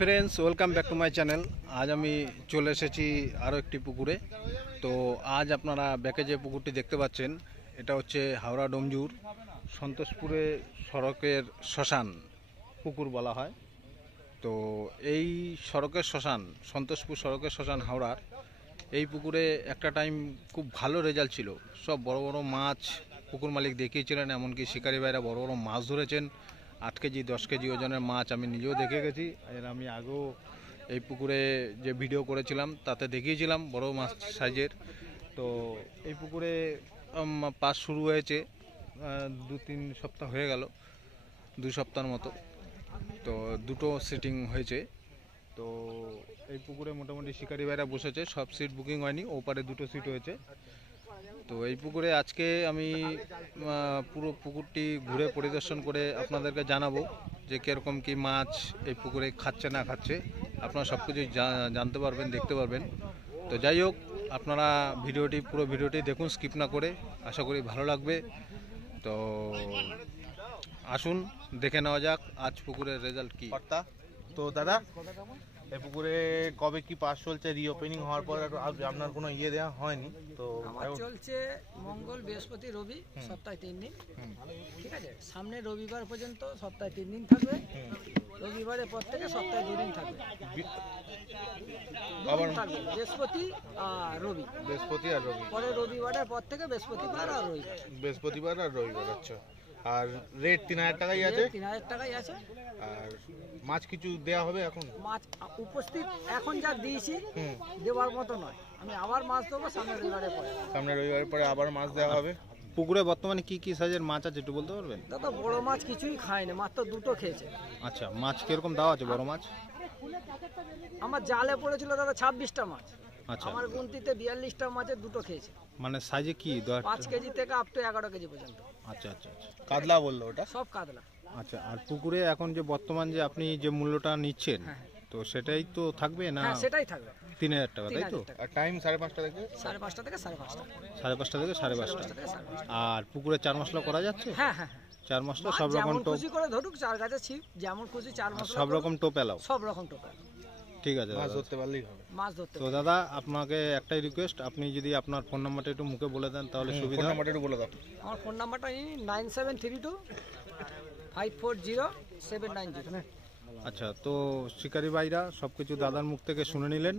Friends, welcome back to my channel. আজ আমি চলে এসেছি আরও একটি পুকুরে। তো আজ আপনারা ব্যাকে যে পুকুরটি দেখতে পাচ্ছেন, এটা হচ্ছে হাওড়া ডোমজুর সন্তোষপুরে সড়কের শ্মশান পুকুর বলা হয়। তো এই সড়কের শ্মশান, সন্তোষপুর সড়কের শ্মশান হাওড়ার এই পুকুরে একটা টাইম খুব ভালো রেজাল্ট ছিল। সব বড় বড় মাছ পুকুর মালিক দেখিয়েছিলেন, এমনকি শিকারী ভাইরা বড় বড় মাছ ধরেছেন। 8 কেজি 10 কেজি ওজনের মাছ আমি নিজেও দেখে গেছি। এর আমি আগেও এই পুকুরে যে ভিডিও করেছিলাম তাতে দেখিয়েছিলাম বড় মাছ সাইজের। তো এই পুকুরে পাস শুরু হয়েছে 2-3 সপ্তাহ হয়ে গেল, 2 সপ্তাহের মতো। তো দুটো সিটিং হয়েছে। তো এই পুকুরে মোটামুটি শিকারী ভাইরা বসেছে, সব সিট বুকিং হয়নি, ওপারে 2টো সিট হয়েছে। তো এই পুকুরে আজকে আমি পুরো পুকুরটি ঘুরে পরিদর্শন করে আপনাদেরকে জানাবো যে কীরকম কী মাছ এই পুকুরে খাচ্ছে না খাচ্ছে। আপনারা সব কিছু জানতে পারবেন, দেখতে পারবেন। তো যাই হোক, আপনারা পুরো ভিডিওটি দেখুন স্কিপ না করে, আশা করি ভালো লাগবে। তো আসুন দেখে নেওয়া যাক আজ পুকুরের রেজাল্ট কী। তো দাদা, এই পুকুরে কবে কি পাস চলছে? রিওপেনিং হওয়ার পর আপনার কোনো ইয়ে দেওয়া হয়নি তো? আমার চলছে মঙ্গল, বৃহস্পতি, রবি, সপ্তাহে 3 দিন। ঠিক আছে, সামনে রবিবার পর্যন্ত সপ্তাহে 3 দিন থাকবে। রবিবারের পর থেকে সপ্তাহে 2 দিন থাকবে। আবার থাকবে বৃহস্পতি আর রবি। বৃহস্পতি আর রবি, পরে রবিবারের পর থেকে বৃহস্পতিবার আর রবিবার। বৃহস্পতিবার আর রবিবার। আচ্ছা, আর রেট 3000 টাকাই আছে? 3000 টাকাই আছে। আর মাছ কিছু দেয়া হবে এখন? মাছ উপস্থিত এখন যা দিয়েছি দেওয়ার মতো নয়, আমি আবার মাছ দেবো সামনে রবিবারের পরে। সামনে রবিবারের পরে আবার মাছ দেওয়া হবে। পুকুরে বর্তমানে কি কি সাইজের মাছ আছে একটু বলতে পারবেন? দাদা, বড় মাছ কিছুই খায়নি, মাত্র 2টো খেয়েছে। আচ্ছা, মাছ কিরকম দাও আছে বড় মাছ? আমার জালে পড়েছিল দাদা 26টা মাছ। আচ্ছা, আমার গুনতিতে 42টা মাছের 2টো খেয়েছে। মানে সাইজে কি 5 কেজি থেকে আপ টু 11 কেজি পর্যন্ত। আচ্ছা আচ্ছা আচ্ছা, কাতলা বললো ওটা? সব কাতলা। আচ্ছা, আর পুকুরে এখন যে বর্তমান যে আপনি যে মূল্যটা নিচ্ছেন, তো সেটাই তো থাকবে না? হ্যাঁ, সেটাই থাকবে। 3000 টাকা, তাই তো? আর টাইম 5:30 থেকে 5:30 থেকে 5:30। 5:30 থেকে 5:30। আর পুকুরে 4 মশলা করা যাচ্ছে? হ্যাঁ হ্যাঁ, 4 মশলা সব রকম যেমন টোপ? খুশি করে ধরুক, 4 গাছে ছিপ, যেমন খুশি 4 মশলা সব রকম টোপ এলাও? সব রকম টোপ। ঠিক আছে, মাছ ধরতে পারলেই হবে। মাছ ধরতে। তো দাদা, আপনাকে একটাই রিকোয়েস্ট, আপনি যদি আপনার ফোন নাম্বারটা একটু মুখে বলে দেন তাহলে সুবিধা। ফোন নাম্বারটা একটু বলে দাও। আমার ফোন নাম্বারটা 9732540790। আচ্ছা, তো শিকারী ভাইরা সব কিছু দাদার মুখ থেকে শুনে নিলেন।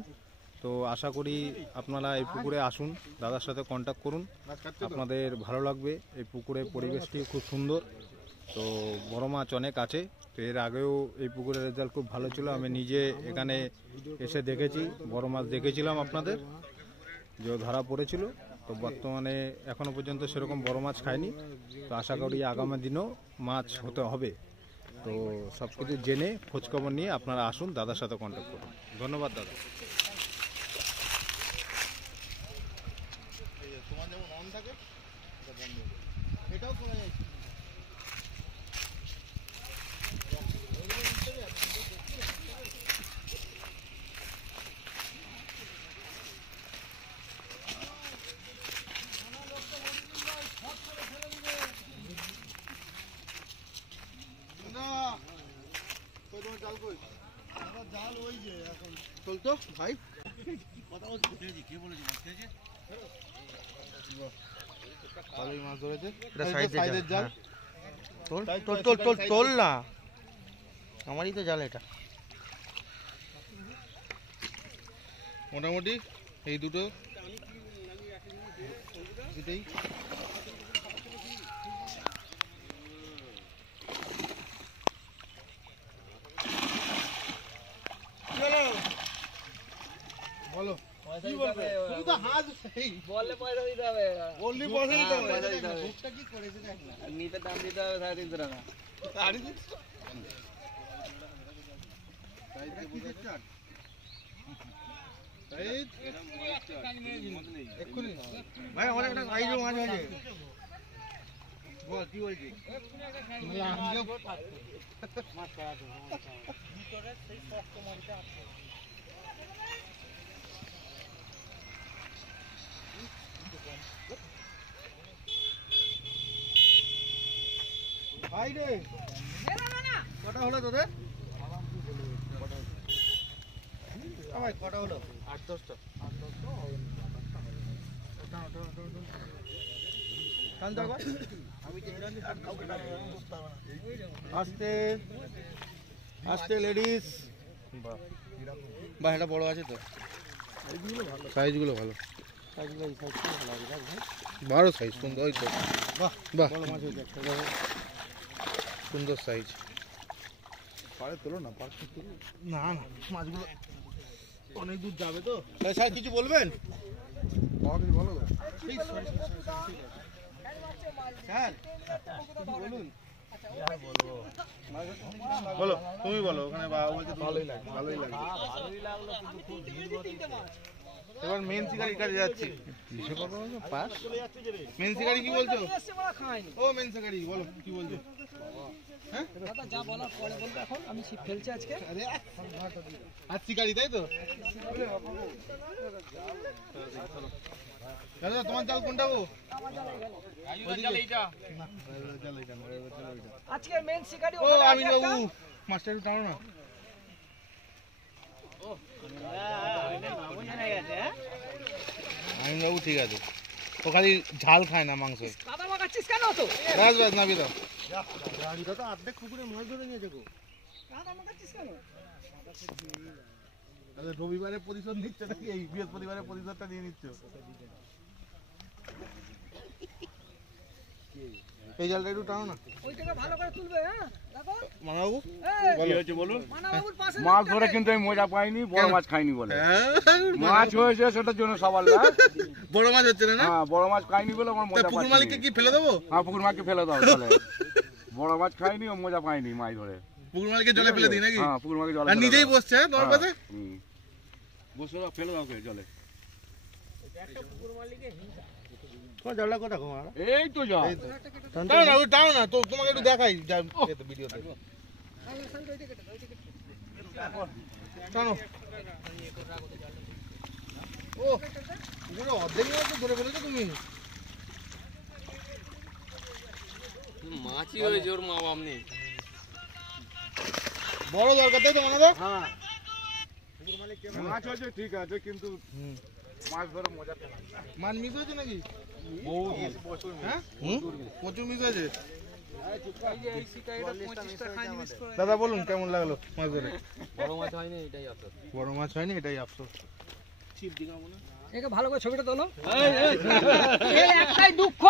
তো আশা করি আপনারা এই পুকুরে আসুন, দাদার সাথে কন্ট্যাক্ট করুন, আপনাদের ভালো লাগবে। এই পুকুরের পরিবেশটি খুব সুন্দর। তো বড় মাছ অনেক আছে। তো এর আগেও এই পুকুরের রেজাল্ট খুব ভালো ছিল, আমি নিজে এখানে এসে দেখেছি, বড় মাছ দেখেছিলাম আপনাদের যে ধরা পড়েছিল। তো বর্তমানে এখনও পর্যন্ত সেরকম বড় মাছ খায়নি। তো আশা করি আগামী দিনও মাছ হতে হবে। তো সব কিছু জেনে খোঁজখবর নিয়ে আপনারা আসুন, দাদার সাথে কন্ট্যাক্ট করুন। ধন্যবাদ দাদা। তোমার যেমন অন থাকে এটাও করা যায়। জাল ওই যে এখন চলতো ভাই, কথা বলছি কে বলেছে মাছ খেয়েছে? ভালোই মাছ ধরেছে। এটা সাইডের জাল। তোল তোল তোল তোল তোল না, আমারই তো জাল এটা। মোটামুটি এই দুটো এটাই। বলো কি বলবে? তুমি তো হাত বললে পয়সা দিতে হবে। বললি পয়সা দিতে হবে। ভোগটা কি করেছে দেখ না। নিতে দাম দিতে হবে 350 টাকা। ভাই অনেক একটা সাইজও মাছ হয়েছে। বল কি বলছিস? ভাই রে, কটা হলো তোদের? ভাই কটা হলো? 8-10টা। আস্তে আস্তে লেডিস। বাহ, এটা বড় আছে তো, সাইজগুলো ভালো, বড় সাইজ, সুন্দর। ওই তো, বাহ বাহ, সুন্দর সাইজ। পারে তোলো না, না না, মাছগুলো অনেক দূর যাবে তো। স্যার কিছু বলবেন? বলো স্যার, বলুন। বলো, তুমি বলো। ওখানে বাবা বলছে ভালোই লাগে, ভালোই লাগে। এবার মেন শিকারি কাজে যাচ্ছি। মেন শিকারি কি বলছো? ও মেন শিকারি বলো, কি বলছো? হ্যাঁ দাদা যা বলার পরে বলবো, এখন আমি ছিপ ফেলছি আজকে। আজ শিকারি তাই তো? দাদা তোমার জাল কোনটা গো? আজকে মেন শিকারি ও আমি বাবু, মাস্টার একটু টানো না। আমি বাবু ঠিক আছে, ও খালি ঝাল খায় না মাংস। কাদা মাখাচ্ছিস কেন তো? বাস বাস, নাবি দাও। অর্ধেক পুকুরে মাছ ধরে নিয়েছে গো। কাদা মাখাচ্ছিস কেন? রবিবারে প্রতিশোধ নিচ্ছে নাকি? এই বৃহস্পতিবারে প্রতিশোধটা নিয়ে নিচ্ছ? এই জালটা একটু টানো না। ওইটাকে ভালো করে তুলবে। হ্যাঁ দেখো মানাবু কি হয়েছে বলুন? মানাবাবুর পাশে মাছ ধরে কিন্তু আমি মজা পাইনি, বড় মাছ খাইনি বলে। মাছ হয়েছে সেটার জন্য সবার লাভ। বড় মাছ হচ্ছে না? হ্যাঁ, বড় মাছ খাইনি বলে আমার মজা পুকুর পাইনি। মালিককে কি ফেলে দেবো? হ্যাঁ, পুকুর মাছকে ফেলে দাও তাহলে। বড় মাছ খাইনি, ও মজা পাইনি মাছ ধরে। পুকুর মালিককে জলে ফেলে দিই নাকি? হ্যাঁ, পুকুর মাছকে জলে আর ফেলে নিজেই দাও। বসছে তোমার হ্যাঁ, পাশে? বসে দাও, ফেলে দাও ওকে জলে। তোমার জলটা কোথা গো মারা? এই তো যা। টানো না, ওই টানো না তো, তোমাকে একটু দেখাই ভিডিওতে। টানো। ও পুকুরে অর্ধেক মাছ তো ধরে ফেলেছো তুমি। মাছই হয়েছে, ওর মা বাপ নেই। বড় দরকার তাই তো মানাদা? হ্যাঁ, মাছ হয়েছে ঠিক আছে, কিন্তু মাছ ধরে মজা পেলাম। মাছ মিস হয়েছে নাকি? প্রচুর হ্যাঁ প্রচুর মিস হয়েছে। এই শিকারিটা 25টা খাইনি মিস করে। দাদা বলুন কেমন লাগলো মাছ ধরে? বড় মাছ হয়নি, এটাই আফসোস। বড় মাছ হয়নি, এটাই আফসোস। একে ভালো করে ছবিটা তোলো। এর একটাই দুঃখ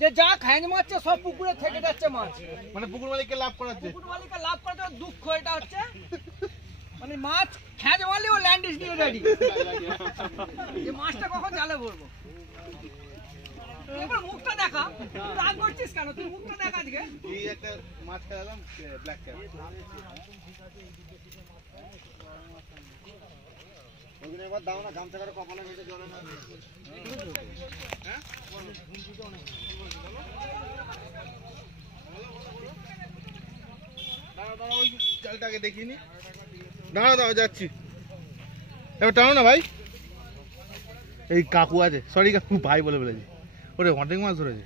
যে যা খাইনি মারছে সব পুকুরে থেকে যাচ্ছে মাছ। মানে পুকুর মালিককে লাভ করাচ্ছে। পুকুর মালিকের লাভ করে দেওয়ার দুঃখ এটা হচ্ছে, মানে মাছ খেঁজ মারলে ও ল্যান্ডিস নিয়ে রেডি। এই মাছটা কখন জালে ভরবো? এবার মুখটা দেখা, তুই রাগ করছিস কেন? তুই মুখটা দেখা আজকে। এই একটা মাছ খেলাম, ব্ল্যাক ক্যাপ। ওইগুলো এবার দাও না, গামছা করে কপালে বেঁধে জলে না। দাঁড়া ওই জালটাকে দেখিনি। দাঁড়াও যাচ্ছি। এবার টানো না ভাই। এই কাকু আছে, সরি কাকু, ভাই বলে ফেলেছি। ওরে অনেক মাছ ধরেছে।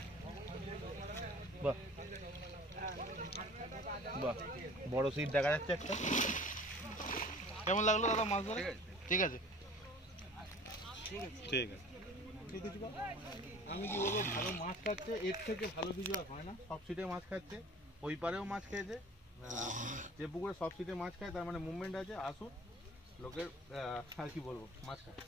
বাহ বাহ, বড় সিট দেখা যাচ্ছে একটা। কেমন লাগলো দাদা মাছ ধরে? ঠিক আছে ঠিক আছে। আমি কি বলবো, ভালো মাছ খাচ্ছে, এর থেকে ভালো কিছু আর হয় না। সব সিটে মাছ খাচ্ছে, ওই পারেও মাছ খেয়েছে। যে পুকুরে সব সিটে মাছ খায় তার মানে মুভমেন্ট আছে। আসুন লোকের আর কি বলবো, মাছ খায়।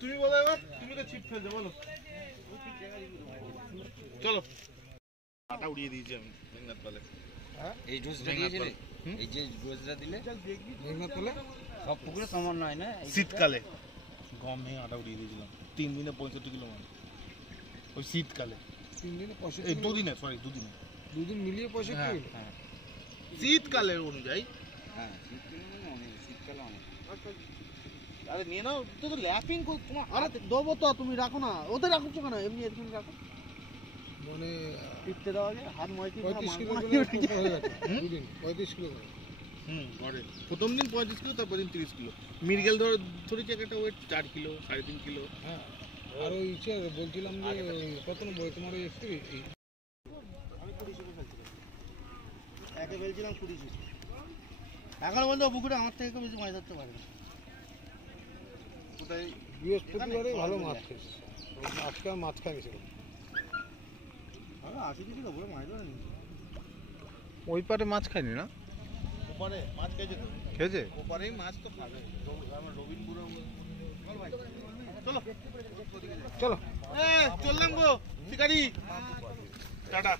তুমি বলো এবার, তুমি তো ছিপ ফেলছো, বলো। চলো, আটা উড়িয়ে দিয়েছি আমি মেঘনাথ পালে। এই ডোজটা দিয়েছিলে? এই যে ডোজটা দিলে মেঘনাথ পালে সব পুকুরে সমান নয় না? শীতকালে গম ভেঙে আটা উড়িয়ে দিয়েছিলাম। 3 দিনে 65 কিলো মাছ। ওই শীতকালে 3 দিনে 65, এই 2 দিনে, সরি 2 দিনে, 2 দিন মিলিয়ে 65। হ্যাঁ শীতকালের অনুযায়ী। হ্যাঁ, শীতকালে মানে অনেক, শীতকালে অনেক। আরে নিয়ে নাও তো, ল্যাপিং তোমার। আরে দেবো তো, তুমি রাখো না। ওদের রাখছো কেন? এমনি এখানে রাখো। মানে টিপতে দাও আগে, হাত ময়কি 35 কিলো হয়ে যাচ্ছে। 2 দিন 35 কিলো। ঘরে প্রথম দিন 35 কিলো, তারপর দিন 30 কিলো। মিরগেল ধরেছি একটা ওয়েট 4 কিলো 3.5 কিলো। হ্যাঁ, আর ওই বলছিলাম যে কত নম্বর তোমার ওই এসছে? আমি 20 শিপে ফেলছিলাম, একে ফেলছিলাম 20 শিপ। এখন বলতে পুকুরে আমার থেকে বেশি মাছ ধরতে পারে না। কোথায় বৃহস্পতিবারে ভালো মাছ খেয়েছে, আজকে আর মাছ খাইনি সেরকম। 80 কেজি তো বড় মাছ ধরে নি। ওই পারে মাছ খায়নি না? ওপারে মাছ খেয়েছে তো, খেয়েছে? ওপারেই মাছ তো খাবে। আমার রবিনপুরে চল ভাই, চলো চলো চললাম গো শিকারি, টাটা।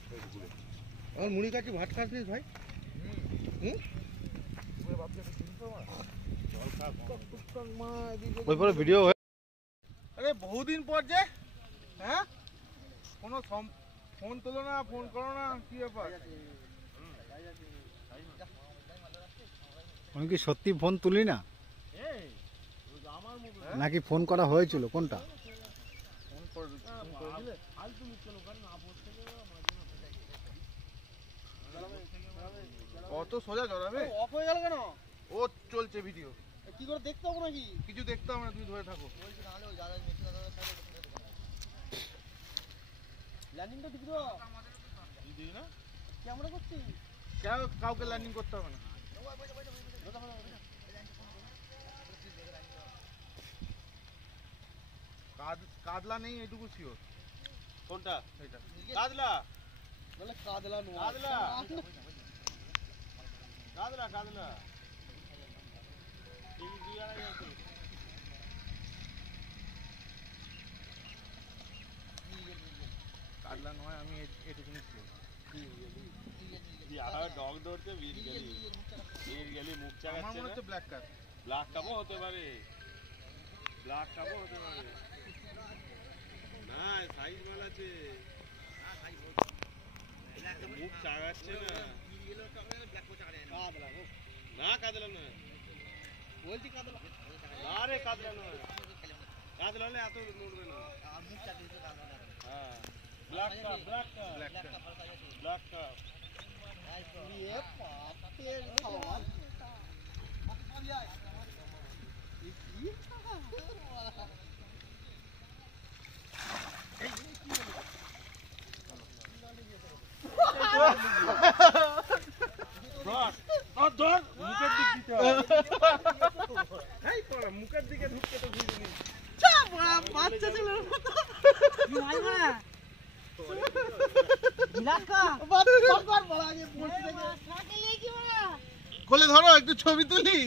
আমার মুড়ি কাটি ভাত খাস নি ভাই? ওই পারে ভিডিও হয়ে আরে বহুদিন পর যে, হ্যাঁ কোনো ফোন তোলো না, ফোন করো না, কি ব্যাপার? আমি কি সত্যি ফোন তুলি না নাকি ফোন করা হয়েছিল কোনটা? অত সোজা জড়াবে? অফ হয়ে গেল কেন? ও চলছে ভিডিও, কি করে দেখতে হবে নাকি? কিছু দেখতে হবে না, তুই ধরে থাকো। ল্যান্ডিংটা দিবি তো? দিই না, ক্যামেরা করছি। কাউকে ল্যান্ডিং করতে হবে না। কাদলা নেই এটুকু শিওর। কোনটা? এটা কাদলা, বলে কাদলা নো। কাদলা, কাদলা, কাদলা। কাদলা নয়, আমি এটুকুনি শিওর। ডগ ধরতে বীর গেলি মুখ আমার চাগাচ্ছে মনে না? হচ্ছে ব্ল্যাক কাপ। ব্ল্যাক কাপও হতে পারে, ব্ল্যাক কাপও হতে পারে। না সাইজ মাল আছে, মুখ চাগাচ্ছে না। না কাদলা নয়, বলছি কাদলা। না রে কাদলা নয়, কাদলা হলে এত নড়বে না। হ্যাঁ black cup, black cup, black cup. Black cup. এ পাপে খাওয়া। ধর মুখের দিক দিতে হবে। এই তোরা মুখের দিকে ঢুকতে তো বুঝিনি। বাচ্চা ছিল কি ভাই না কোলে ধরো, একটু ছবি তুলি।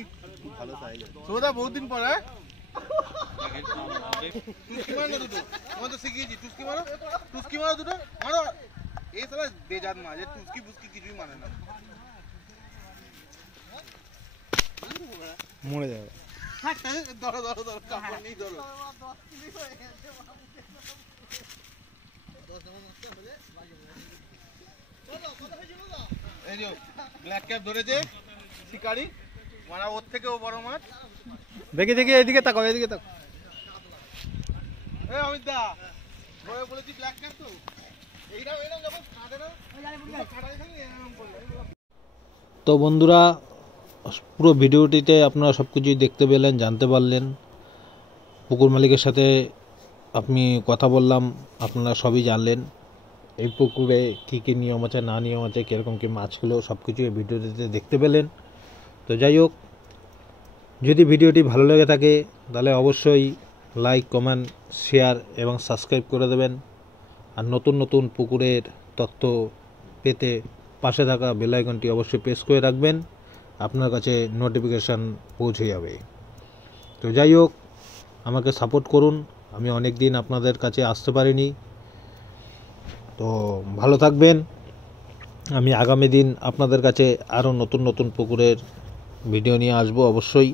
ভালো সাইজ সোদা, বহুত দিন পর। হ্যাঁ টুসকি মারো না দুটো, তোমার তো শিখিয়েছি। টুসকি মারো, টুসকি মারো দুটো, মারো। এই সালা বেজাত মাছ, এ টুসকি ফুসকি কিছুই মানে না। মরে যাবে। ধরো ধরো ধরো, কাপড় নেই, ধরো। এই যে ব্ল্যাক ক্যাপ ধরেছে শিকারি, মানে ওর থেকেও বড় মাছ। দেখি দেখি, এদিকে তাকাও, এদিকে তাকাও। এই অমিত দা, বলে বলেছি ব্ল্যাক ক্যাপ তো। এইটাও এরকম যখন কাটে না, কাটাই থাকে এরকম করলে। তো বন্ধুরা, পুরো ভিডিওটিতে আপনারা সব কিছুই দেখতে পেলেন, জানতে পারলেন। পুকুর মালিকের সাথে আমি কথা বললাম, আপনারা সবই জানলেন। এই পুকুরে কী কী নিয়ম আছে, না নিয়ম আছে, কীরকম কী মাছগুলো, সব কিছু এই ভিডিওটিতে দেখতে পেলেন। তো যাই হোক, যদি ভিডিওটি ভালো লেগে থাকে তাহলে অবশ্যই লাইক, কমেন্ট, শেয়ার এবং সাবস্ক্রাইব করে দেবেন। আর নতুন নতুন পুকুরের তথ্য পেতে পাশে থাকা বেল আইকনটি অবশ্যই প্রেস করে রাখবেন, আপনার কাছে নোটিফিকেশান পৌঁছে যাবে। তো যাই হোক, আমাকে সাপোর্ট করুন। আমি অনেক দিন আপনাদের কাছে আসতে পারিনি, তো ভালো থাকবেন। আমি আগামী দিন আপনাদের কাছে আরও নতুন নতুন পুকুরের ভিডিও নিয়ে আসবো অবশ্যই।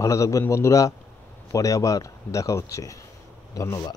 ভালো থাকবেন বন্ধুরা, পরে আবার দেখা হচ্ছে। ধন্যবাদ।